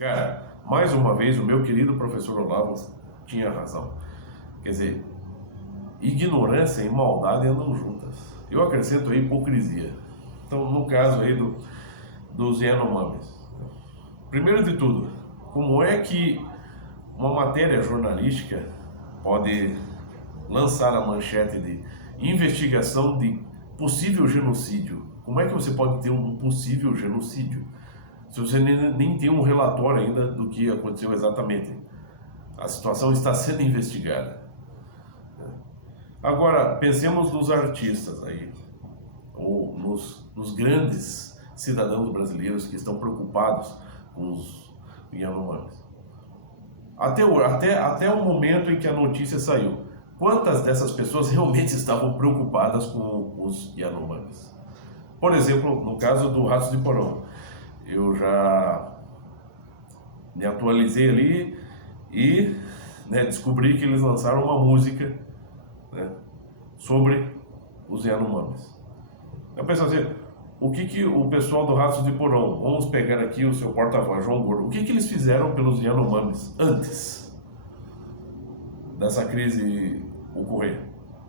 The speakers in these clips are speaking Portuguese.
Cara, mais uma vez o meu querido professor Olavo tinha razão. Quer dizer, ignorância e maldade andam juntas. Eu acrescento aí hipocrisia. Então, no caso aí dos Yanomamis. Primeiro de tudo, como é que uma matéria jornalística pode lançar a manchete de investigação de possível genocídio? Como é que você pode ter um possível genocídio se você nem tem um relatório ainda do que aconteceu exatamente? A situação está sendo investigada. Agora, pensemos nos artistas aí, ou nos grandes cidadãos brasileiros que estão preocupados com os Yanomamis. Até o momento em que a notícia saiu, quantas dessas pessoas realmente estavam preocupadas com os Yanomamis? Por exemplo, no caso do Ratos de Porão, eu já me atualizei ali e descobri que eles lançaram uma música, né, sobre os Yanomamis. Eu penso assim, o que o pessoal do Ratos de Porão, vamos pegar aqui o seu porta-voz, João Gordo, o que eles fizeram pelos Yanomamis antes dessa crise ocorrer?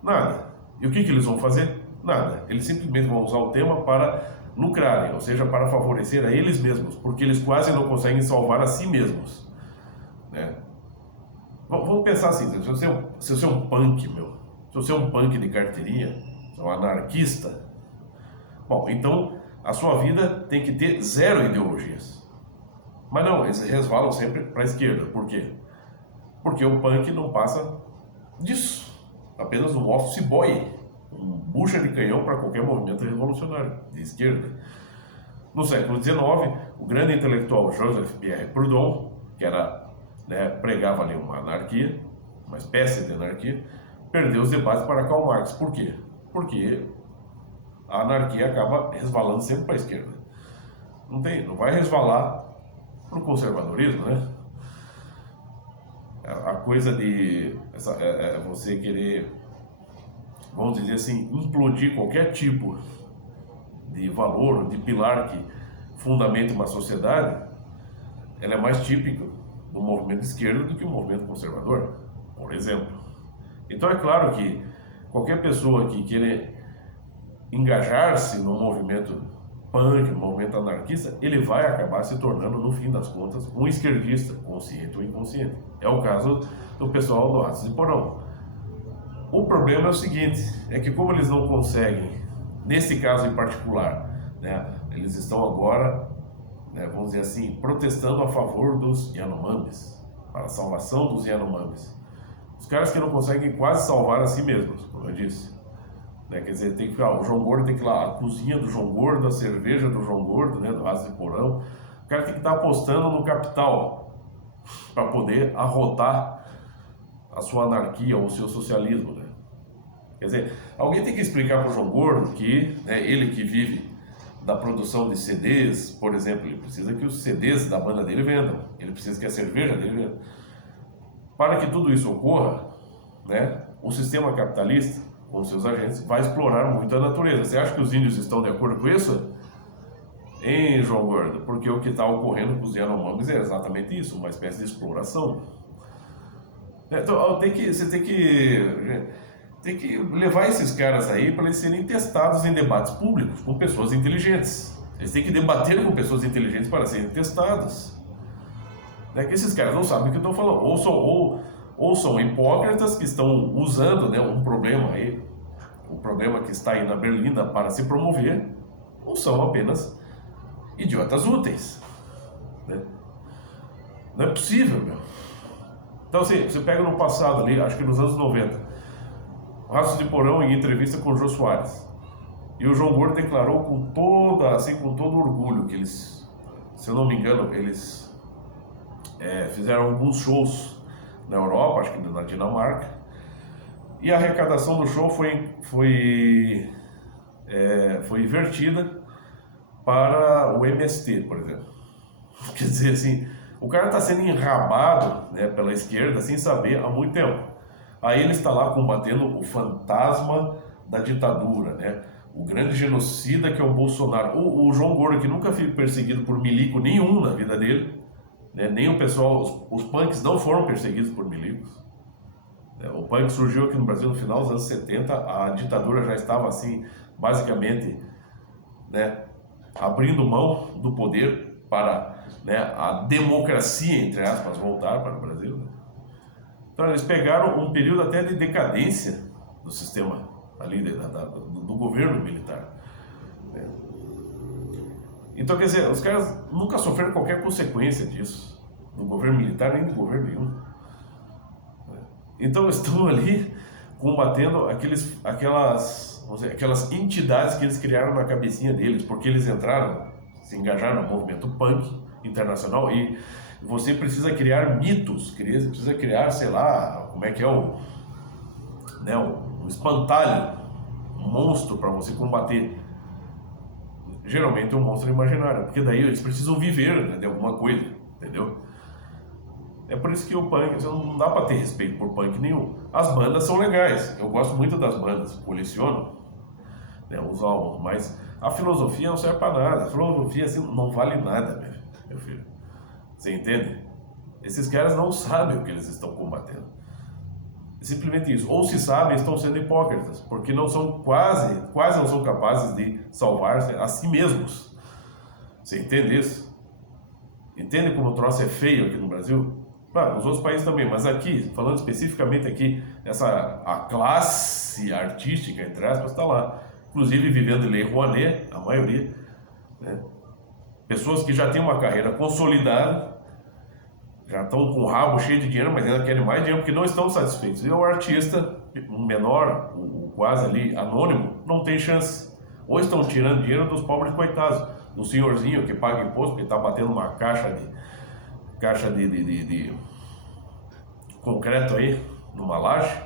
Nada. E o que eles vão fazer? Nada. Eles simplesmente vão usar o tema para lucrarem, ou seja, para favorecer a eles mesmos, porque eles quase não conseguem salvar a si mesmos, né? Vamos pensar assim, se você é um punk, se você é um punk de carteirinha, se é um anarquista, bom, então a sua vida tem que ter zero ideologias. Mas não, eles resvalam sempre para a esquerda. Por quê? Porque o punk não passa disso. Apenas um office boy, um bucha de canhão para qualquer movimento revolucionário de esquerda. No século XIX, o grande intelectual Joseph Pierre Proudhon, que pregava ali uma anarquia, uma espécie de anarquia, perdeu os debates para Karl Marx. Por quê? Porque a anarquia acaba resvalando sempre para a esquerda. Não vai resvalar para o conservadorismo, né? A coisa de você querer, vamos dizer assim, implodir qualquer tipo de valor, de pilar que fundamente uma sociedade, ela é mais típica do movimento esquerdo do que o movimento conservador, por exemplo. Então é claro que qualquer pessoa que queira engajar-se no movimento punk, no movimento anarquista, ele vai acabar se tornando, no fim das contas, um esquerdista, consciente ou inconsciente. É o caso do pessoal do Ratos de Porão. O problema é o seguinte, é que como eles não conseguem, nesse caso em particular, eles estão agora, vamos dizer assim, protestando a favor dos Yanomamis, para a salvação dos Yanomamis. Os caras que não conseguem quase salvar a si mesmos, como eu disse. Quer dizer, tem que ficar, o João Gordo tem que ir lá, a cozinha do João Gordo, a cerveja do João Gordo, do Ratos de Porão. O cara tem que estar apostando no capital para poder arrotar a sua anarquia ou o seu socialismo, né? Quer dizer, alguém tem que explicar para o João Gordo que, ele que vive da produção de CDs, por exemplo, ele precisa que os CDs da banda dele vendam, ele precisa que a cerveja dele venda. Para que tudo isso ocorra, o sistema capitalista, com seus agentes, vai explorar muito a natureza. Você acha que os índios estão de acordo com isso? Hein, João Gordo? Porque o que está ocorrendo com os Yanomamis é exatamente isso, uma espécie de exploração. Então, você tem que levar esses caras aí para eles serem testados em debates públicos, com pessoas inteligentes. Eles têm que debater com pessoas inteligentes para serem testados. Que esses caras não sabem o que eu estou falando. Ou são hipócritas que estão usando um problema aí, o problema que está aí na Berlinda para se promover, ou são apenas idiotas úteis. Não é possível, meu. Então, assim, você pega no passado ali, acho que nos anos 90, o Ratos de Porão em entrevista com o Jô Soares. E o João Gordo declarou com todo orgulho que eles, se eu não me engano, eles fizeram alguns shows na Europa, acho que na Dinamarca, e a arrecadação do show foi invertida para o MST, por exemplo. Quer dizer assim, o cara está sendo enrabado pela esquerda sem saber há muito tempo. Aí ele está lá combatendo o fantasma da ditadura, o grande genocida que é o Bolsonaro. O João Gordo, que nunca foi perseguido por milico nenhum na vida dele, né? Nem o pessoal, os punks não foram perseguidos por milicos. O punk surgiu aqui no Brasil no final dos anos 70, a ditadura já estava assim, basicamente, né, abrindo mão do poder para, né, a democracia, entre aspas, voltar para o Brasil, né? Então eles pegaram um período até de decadência do sistema ali, do governo militar, né? Então, quer dizer, os caras nunca sofreram qualquer consequência disso, do governo militar nem do governo nenhum. Então estão ali combatendo aquelas entidades que eles criaram na cabecinha deles, porque eles entraram, se engajaram no movimento punk internacional, e você precisa criar mitos, precisa criar, sei lá, como é que é né, um espantalho, um monstro para você combater. Geralmente é um monstro imaginário, porque daí eles precisam viver, né, de alguma coisa, entendeu? É por isso que o punk, não dá pra ter respeito por punk nenhum. As bandas são legais, eu gosto muito das bandas, coleciono, né, os álbuns, mas a filosofia não serve pra nada. A filosofia assim, não vale nada, meu filho. Você entende? Esses caras não sabem o que eles estão combatendo. É simplesmente isso. Ou se sabem, estão sendo hipócritas, porque não são quase não são capazes de salvar-se a si mesmos. Você entende isso? Entende como o troço é feio aqui no Brasil? Claro, nos outros países também, mas aqui, falando especificamente aqui, a classe artística, entre aspas, está lá. Inclusive vivendo em Lei Rouanet, a maioria, né? Pessoas que já têm uma carreira consolidada, já estão com o rabo cheio de dinheiro, mas ainda querem mais dinheiro porque não estão satisfeitos. E o artista, um menor, o quase ali anônimo, não tem chance. Ou estão tirando dinheiro dos pobres coitados, do senhorzinho que paga imposto porque está batendo uma caixa de concreto aí, numa laje,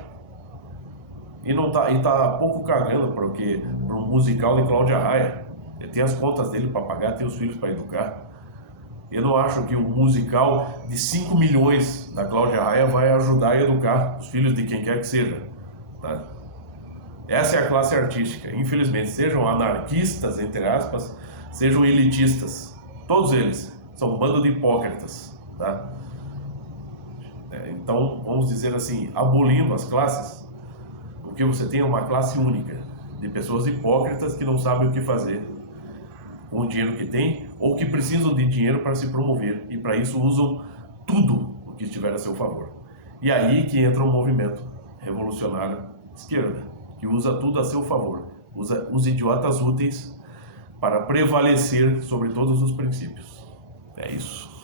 e tá pouco cagando pro musical de Cláudia Raia. Ele tem as contas dele para pagar, tem os filhos para educar. Eu não acho que o musical de 5 milhões da Cláudia Raia vai ajudar a educar os filhos de quem quer que seja, tá? Essa é a classe artística, infelizmente, sejam anarquistas, entre aspas, sejam elitistas, todos eles são um bando de hipócritas, tá? Então, vamos dizer assim, abolindo as classes, porque você tem uma classe única de pessoas hipócritas que não sabem o que fazer com o dinheiro que tem, ou que precisam de dinheiro para se promover, e para isso usam tudo o que estiver a seu favor. E aí que entra um movimento revolucionário esquerda, que usa tudo a seu favor, usa os idiotas úteis para prevalecer sobre todos os princípios. É isso.